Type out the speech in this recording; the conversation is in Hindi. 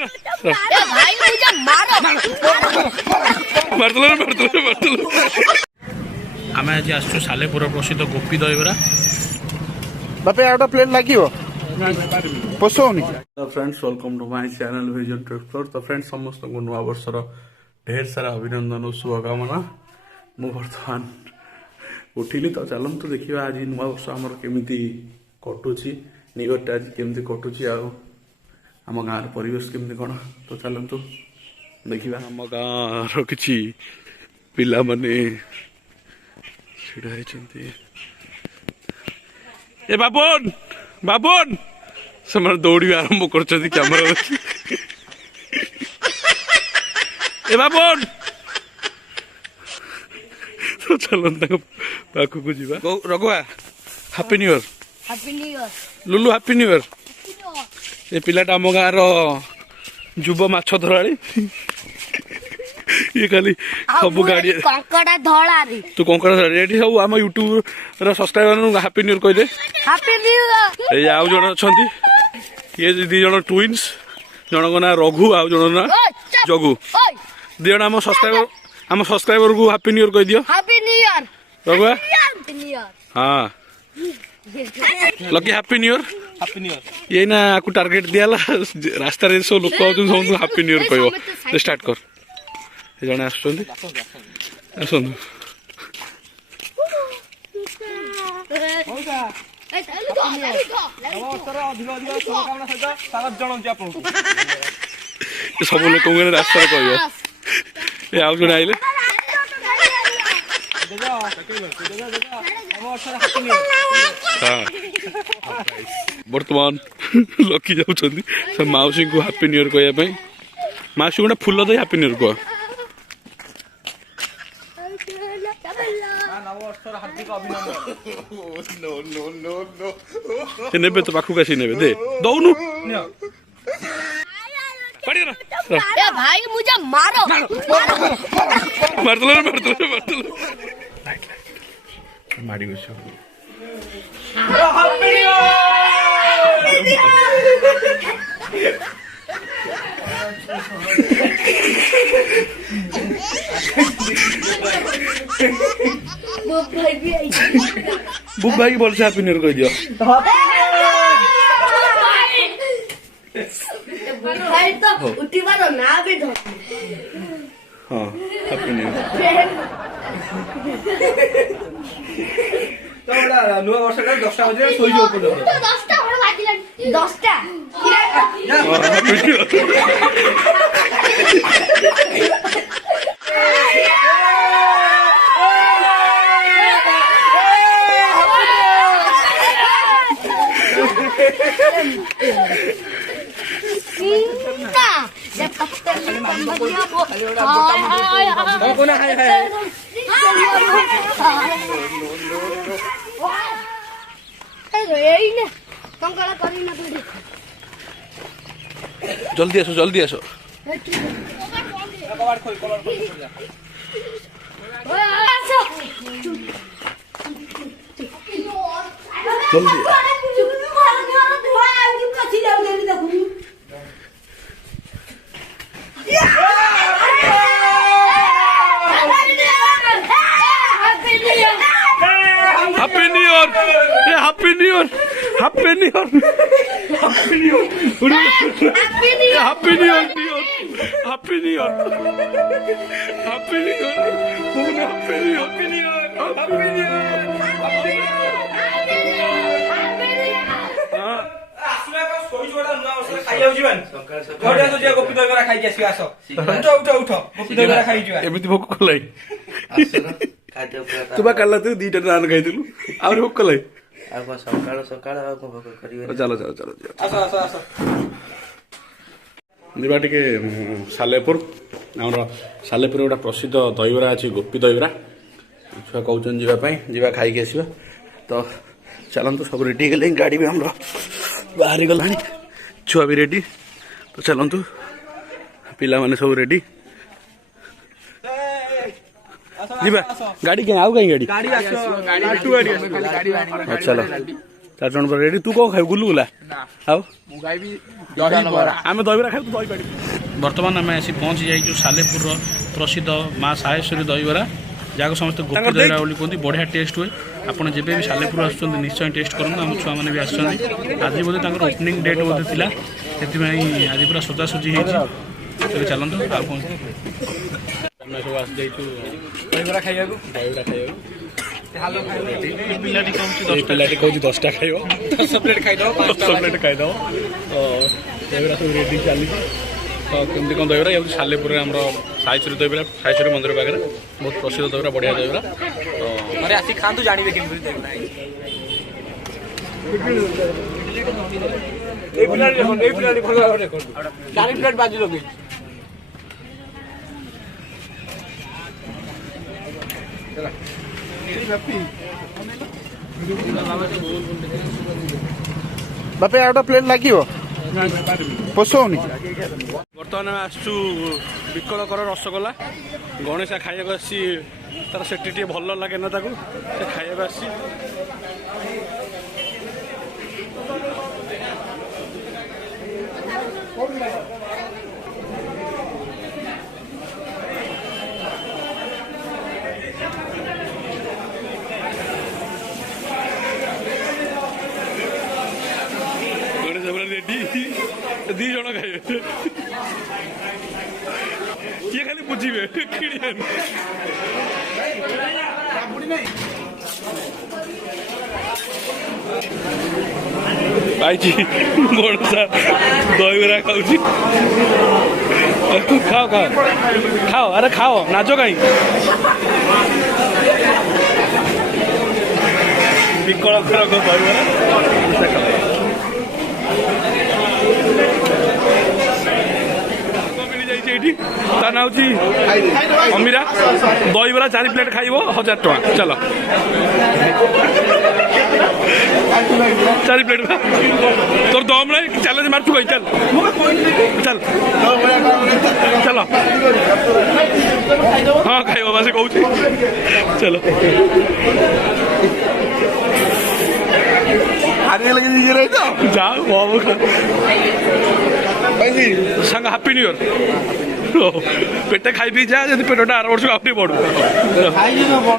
भाई मुझे मारो आम आज आसु सालेपुर प्रसिद्ध गोपी दहीबरा बापे आउट प्लेट लागियो पोसोनी। तो friends welcome to my channel vision to explore. तो फ्रेंड्स समस्त को नुआ वर्षर ढेर सारा अभिनंदन और शुभकामना। मु बर्तमान उठिली तो चलतु देखा आज नुआ वर्ष आमर केमी कटुची निगटा आज केमी कटुची आम गाँव परिवेश केमी कौन। तो चलतु देखा आम गाँव कि पिला माने ए बाबन बाबन से दौड़ आरंभ कर कैमरा ए बाबन तो चलो पाखक जा रघुआ हैप्पी न्यू ईयर लुलु हैप्पी न्यू ईयर। ये पिलाटा आम गाँव युव माछ धराड़ी ये खाली सब गाड़ी कंकड़ा धड़ा रे तू कंकड़ा धराड़ी ये सब आम YouTube subscriber happy new year कह दे। Happy new year. ये आउ जन अच्छा ये दी जन ट्विन्स जनक ना रघु आउ जन ना जगु दी जन आम सब्सक्राइबर को हैप्पी न्यू ईयर कह दियो। हैप्पी न्यू ईयर रघुआ हैप्पी न्यू ईयर। हाँ लकी हैप्पी न्यू ईयर। ये ना आपको टार्गेट दिया रास्ता रे सब लोक सब हैप्पी न्यू ईयर कह स्टार्ट कर जने आसुंदी आसुंदी सब लोक रास्ता कह आउ जन आइले बर्तमान लकी जाऊँ मौसी को हैप्पी न्यू ईयर कहवाई मौसी गोटे फुल दे हैप्पी न्यू ईयर कह ने तो पाखक आसी ने दे दौनु भाई मुझे मारो मारी गयो बुक भाई बोल से हैप्पी न्यू ईयर कह दियो। भाई तो उठीबार ना भी धर हां हैप्पी न्यू ईयर तो बड़ा नुआ वर्ष का 10टा बजे सोई जो पर्यंत 10टा बड़ बाजिला 10टा हैप्पी न्यू ईयर जल्दी आसो जल्दी आसो जल्दी happy new year happy new year happy new year happy new year happy new year happy new year happy new year happy new एमती भोक कल तू काला तू दीटा नान खाई भोक कल चलो चलो चलो जा टे सालेपुर आम सालेपुर गोटे प्रसिद्ध दहीबरा अच्छी गोपी दहीबरा छुआ कहते जावाई खाई आसवा। तो चलतु सब रेडी गले गाड़ी भी आम बाहरी गला छुआ भी रेडी। तो चलतु पिला माने सब रेडी जीवा गाड़ी क्या आउ कहीं गाड़ी चलो चार जन रेडी तू कौन खाऊ गुलुगुला आउ आम दहीबरा खाऊ तू दही पाड़ी बर्तमान आम आसी पहुँची जाइए सालेपुर प्रसिद्ध माँ साहेश्वरी दहीबरा जहाँ समस्त गोपी दहीबरा बोली कहते बढ़िया टेस्ट हुए आपड़ जब भी सालेपुर आस निश्चय टेस्ट करूँ आम छुआ मैंने भी आज बोधे ओपनिंग डेट बोधे थी से आज पूरा सजासजी हो चलते आउ कौन सब आस दहीबरा खाइबा पिलाटी कहूँ 10टा खाइब 10 प्लेट खाइद 10 प्लेट खाइद दहीबरा सब रेडी चली तो कमी कौन दहीबरा ये सालेपुर आम साहेश्वरी दहीबरा साहेश्वरी मंदिर पाखे बहुत प्रसिद्ध दहीबरा बढ़िया दहीबरा तो अरे आसी खातु जानवे केमती प्लेट बाजी लगे बापे आउटा प्लेट लगे पोषौनी बर्तमान आम आसु विकलकर रसगोला गणेश खाइबा आसी तार सेठी टे भल लगे ना ताकू से खाइबा आसी रेडी दी जन खाइबे किए खाली बुझे पाई गणेशा दहीबरा खाऊ खाओ खाओ खाओ अरे खाओ नाचो कहीं विकल दहीबरा ता ना हूँ अमीरा दहीबरा 4 प्लेट खाइब 1000 टका चल 4 प्लेट तोर दम ना चैलेंज मारचु कहीं चल चल चल हाँ खाइब बस कहूँ चलो जाओ सांग हापी न्यू ईयर पेटे खाई पी जा पेटा आर वर्ष आपटे पड़ू